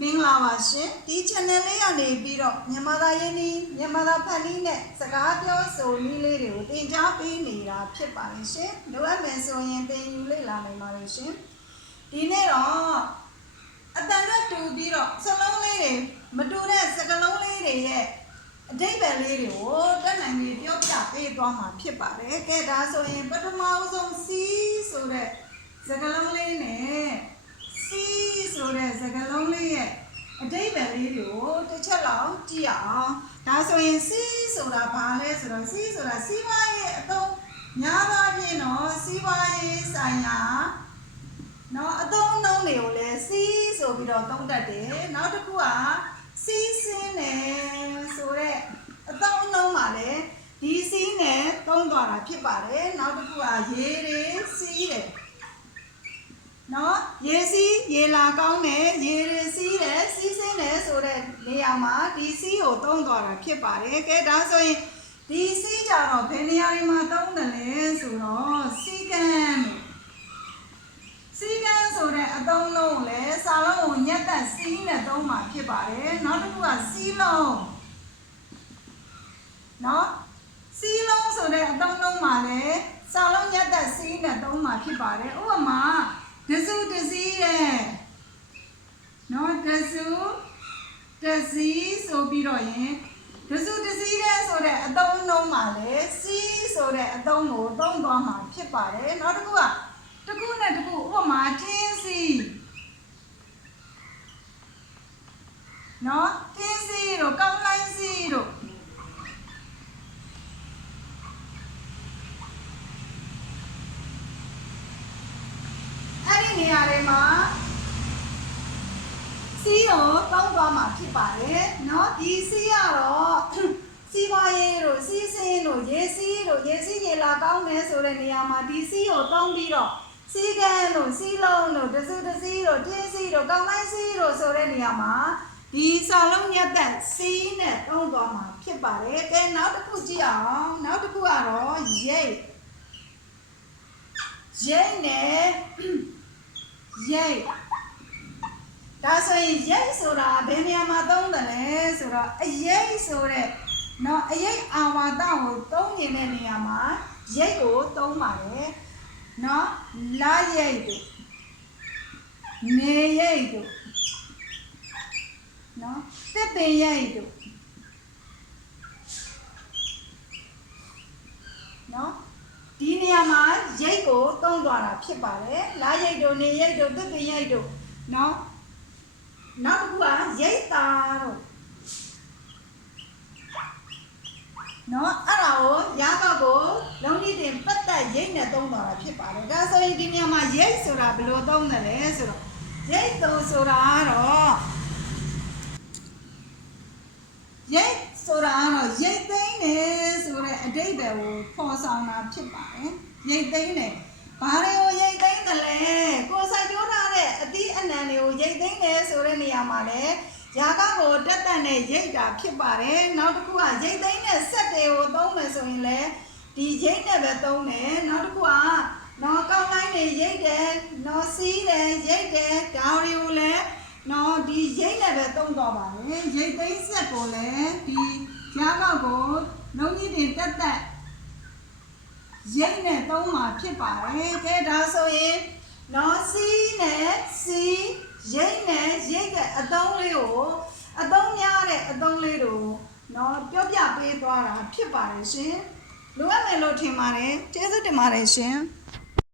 မင်္ဂလာပါရှင်ဒီ channel လေးကနေပြီးတော့မြန်မာသားရင်းနှီးမြန်မာသားဖန်တီးနဲ့စကားပြောဆိုနည်းလေးတွေကိုသင်ကြားပေးနေတာဖြစ်ပါတယ်ရှင်လိုအပ်မယ်ဆိုရင်သင်ယူလေ့လာနိုင်ပါတယ်ရှင်ဒီနေ့တော့အတန်နဲ့တူပြီးတော့စလုံးလေးတွေမတူတဲ့စကလုံးလေးတွေရဲ့အတိတ်ပဲလေးတွေကိုတက်နိုင်ပြီးပြောပြပေးသွားမှာဖြစ်ပါတယ်ကဲဒါဆိုရင်ပထမဆုံးစီးဆိုတဲ့စကလုံးလေးနဲ့ စီးဆိုတဲ့စကားလုံးလေးရဲ့အတိတ်ပဲလေးတွေကိုတစ်ချက်လောက်ကြည့်အောင်ဒါဆိုရင်စီးဆိုတာဘာလဲဆိုတော့စီးဆိုတာစီးပွားရေးအသုံးများသောအားဖြင့်တော့စီးပွားရေးဆိုင်ရာနော်အသုံးအနှုန်းတွေကိုလည်းစီးဆိုပြီးတော့သုံးတတ်တယ်နောက်တစ်ခုကစီးစင်းတယ်ဆိုတော့အသုံးအနှုန်းမှာလည်းဒီစီးနဲ့သုံးသွားတာဖြစ်ပါတယ်နောက်တစ်ခုကရေတွေစီးတယ် နော်ရေစီးရေလာကောင်းတယ်ရေရစီးတယ်စီးစင်းတယ်ဆိုတဲ့နေရာမှာဒီစီးကိုသုံးသွားတာဖြစ်ပါတယ်ကဲဒါဆိုရင်ဒီစီးကြတော့ဘယ်နေရာတွေမှာသုံးတယ်လဲဆိုတော့စီကံစီကံဆိုတဲ့အသုံးလုံးကိုလည်းစာလုံးကိုညက်သက်စီးနဲ့သုံးမှာဖြစ်ပါတယ်နောက်တစ်ခုကစီးလုံးနော်စီးလုံးဆိုတဲ့အသုံးလုံးမှာလည်းစာလုံးညက်သက်စီးနဲ့သုံးမှာဖြစ်ပါတယ်ဥပမာ တစုတစည်းတဲ့နော်တစုတစည်းဆိုပြီးတော့ရင်တစုတစည်းတဲ့ဆိုတဲ့အသုံးလုံးမှာလည်းစီးဆိုတဲ့အသုံးကိုသုံးသွားမှာဖြစ်ပါတယ်နောက်တစ်ခုကတစ်ခုနဲ့တစ်ခုဥပမာတင်းစီနော်တင်းစီတို့ကောင်းလိုင်းစီတို့ အဲ့ဒီနေရာ တွေမှာစီးရောတောင်းသွားမှာဖြစ်ပါတယ်เนาะဒီစီးရတော့စီးပွားရေးတို့စီးစင်းတို့ရေစီးတို့ရေစီးရေလာကောင်းတယ်ဆိုတဲ့နေရာမှာဒီစီးကိုတောင်းပြီးတော့စီးကန်းတို့စီးလုံးတို့တစုတစည်းတို့တင်းစီးတို့ကောင်းလိုက်စီးတို့ဆိုတဲ့နေရာမှာဒီစာလုံးညက်တဲ့စီးနဲ့တောင်းသွားမှာဖြစ်ပါတယ်ကဲနောက်တစ်ခုကြည့်အောင်နောက်တစ်ခုကတော့ရိတ်ရိတ်နဲ့ ရိတ်ဒါဆိုရင်ရိတ်ဆိုတာဘယ်နေရာမှာသုံးတယ်လဲဆိုတော့အရိတ်ဆိုတဲ့နော်အရိတ်အာဝါဒကိုသုံးနေတဲ့နေရာမှာရိတ်ကိုသုံးပါတယ်နော်လာရိတ်တို့နေရိတ်တို့နော်သစ်ပင်ရိတ်တို့ ဒီနေရာမှာရိတ်ကိုတုံးသွားတာဖြစ်ပါတယ်။လာရိတ်တို့နေရိတ်တို့သစ်ပင်ရိတ်တို့နော်နောက်တစ်ခုကရိတ်တာတို့နော်အဲ့ဒါကိုရာကောက်ကိုလုံးကြီးတင်ပတ်သက်ရိတ်နဲ့တုံးသွားတာဖြစ်ပါတယ်။ဒါဆိုရင်ဒီနေရာမှာရိတ်ဆိုတာဘယ်လိုတုံးတယ်လဲဆိုတော့ရိတ်သူဆိုတာကတော့ရိတ်ဆိုတာကတော့ရိတ်သိမ်းတယ် ဆိုတဲ့အတိတ်ပဲကိုဖော်ဆောင်တာဖြစ်ပါတယ်။ရိတ်သိမ်းတယ်ဘာတွေကိုရိတ်သိမ်းတယ်လဲကိုယ်ဆိုင်ပြောထားတဲ့အသီးအနှံတွေကိုရိတ်သိမ်းတယ်ဆိုတဲ့နေရာမှာလည်းရာဂကိုတက်တက်နဲ့ရိတ်တာဖြစ်ပါတယ်။နောက်တစ်ခုကရိတ်သိမ်းတဲ့ဆက်တွေကိုသုံးမယ်ဆိုရင်လည်းဒီရိတ်နဲ့ပဲသုံးတယ်။နောက်တစ်ခုကနော်ကောင်းတိုင်းတွေရိတ်တယ်နော်စီးတယ်ရိတ်တယ်ဒါတွေကိုလည်းနော်ဒီ ရိတ်နဲ့ပဲသုံးတော့ပါလေရိတ်သိမ်းဆက်ကိုလည်းဒီရာဂကိုလုံးကြီးတင်တက်တက်ရိတ်နဲ့သုံးမှာဖြစ်ပါတယ်။ကဲဒါဆိုရင်နော်စီးနဲ့စီးရိတ်နဲ့ရိတ်ကအသုံးလေးကိုအသုံးများတဲ့အသုံးလေးတို့နော်ပြောပြပေးသွားတာဖြစ်ပါတယ်ရှင်။လိုအပ်မယ်လို့ထင်ပါတယ်။ကျေးဇူးတင်ပါတယ်ရှင်။